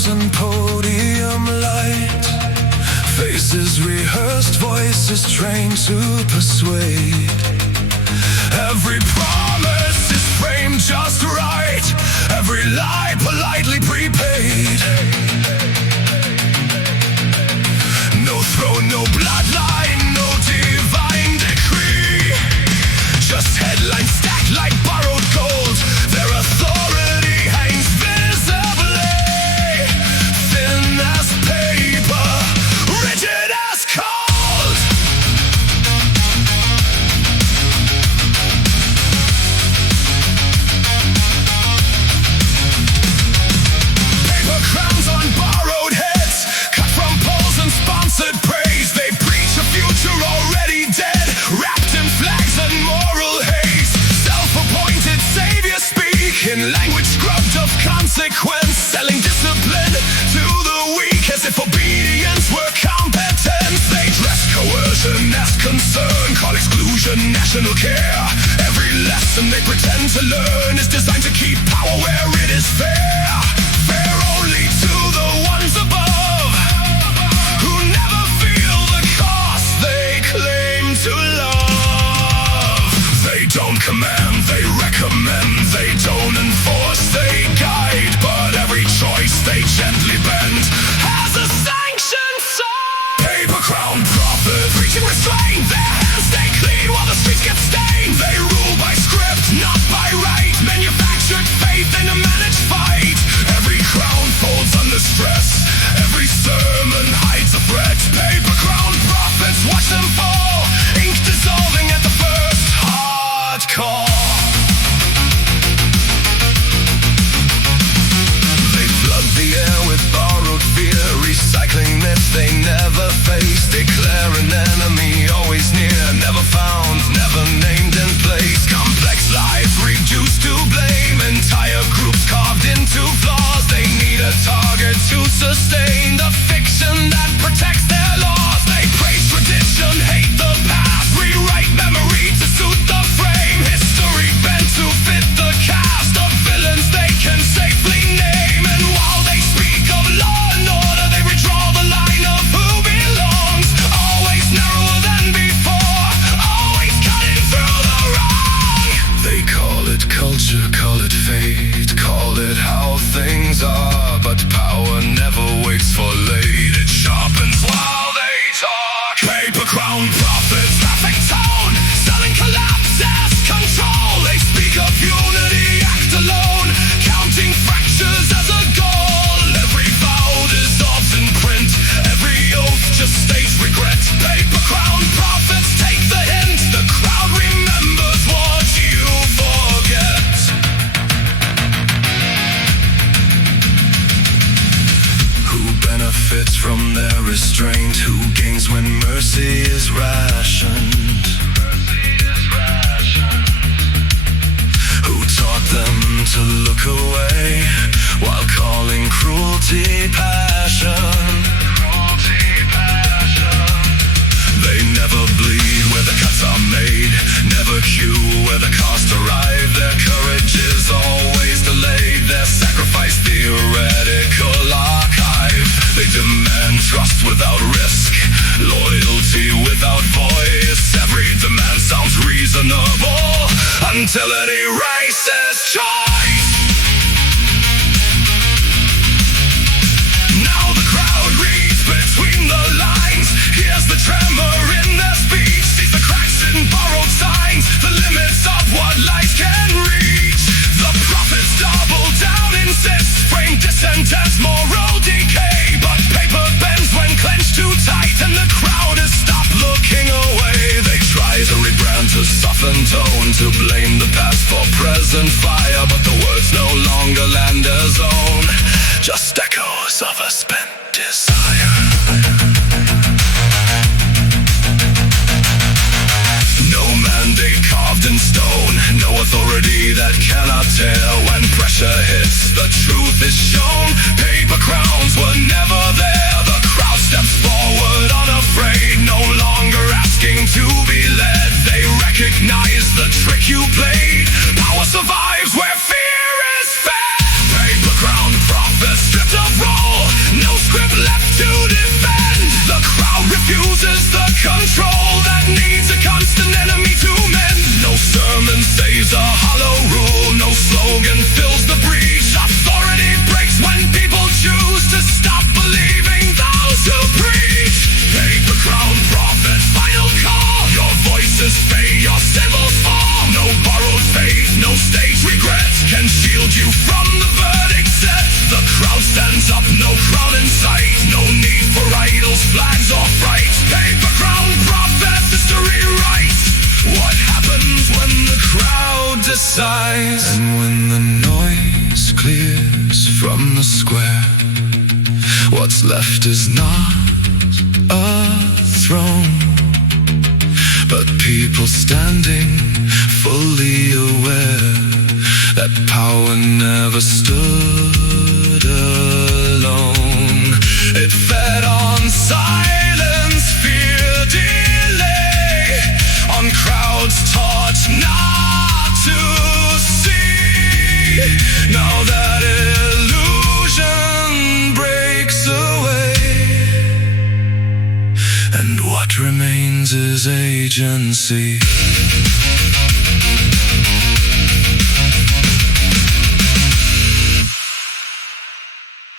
drums and podium light, faces rehearsed, voices trained to persuade. Every promise is framed just right, every lie politely prepaid. No throne, no bloodline, no divine decree, just headlines stacked like borrowed gold. Their authority hangs visibly, thin as paper, rigid as cold. Paper crowns on borrowed heads, cut from poles and sponsored praise. They preach a future already dead, wrapped in flags and moral haze. Self-appointed saviors speak in language scrubbed of consequence, selling discipline to the weak as if obedience were competence. They dress coercion as concern, call exclusion national care. Every lesson they pretend to learn is designed to keep power where it is fair. Fair only to the ones above, who never feel the cost they claim to love. They don't command, they recommend, they don't enforce, they guide, but every choice they gently bend has a sanctioned soul. Paper crown prophet, preaching restraint, their hands stay clean while the streets get stained. They rule by script, not by right, manufactured faith in a managed fight. Every crown folds under stress, every sermon hides a threat. Paper crown prophets, watch them fall, ink dissolving at the first hard call. They flood the air with borrowed fear, recycling myths they never face. Declare an enemy always near, never found, never named in place. Complex lives reduced to blame, entire groups carved into flaws. They need a target to sustain the fiction that protects their laws. They praise tradition, hate the past, rewrite memory to suit the frame. History bent to fit the cast of villains they can safely name. And while they speak of law and order, they redraw the line of who belongs. Always narrower than before, always cutting through the wrong. They call it culture, call it fate, call it how things are, but power never waits for late. It sharpens while they talk. Paper crown prophets, perfect tone, selling collapse as control. They speak of unity, act alone, counting fractures as a goal. Every vow dissolves in print, every oath just states regret. Paper crown prophets take the hint, the crowd remembers what you forget. Who benefits from their restraint? Who gains when mercy is rationed? Who taught them to look away while calling cruelty passion? They never bleed where the cuts are made, never cue where the cost arrive. Their courage is always delayed, their sacrifice theoretical archive. They demand trust without risk, loyalty without voice. Every demand sounds reasonable until it erases choice. Now the crowd reads between the lines, hears the tremor in their speech, sees the cracks in borrowed signs, the limits of what life can reach. The prophets double down, insist, frame dissent as moral decay. But paper bends when clenched too tight, and the crowd has stopped looking away. They try to rebrand, to soften tone, to blame the past for present fire, but the words no longer land as own, just echoes of a spent desire. No mandate carved in stone, no authority that cannot tear. When pressure hits, the truth is shown. Paper crowns were never there. The crowd steps forward unafraid, no longer asking to be led. They recognize the trick you played. Power survives where left is not a throne, but people standing fully aware that power never stood alone. It fed on silence, fear, delay, on crowds taught not to see. Now that illusion breaks away, and what remains is agency.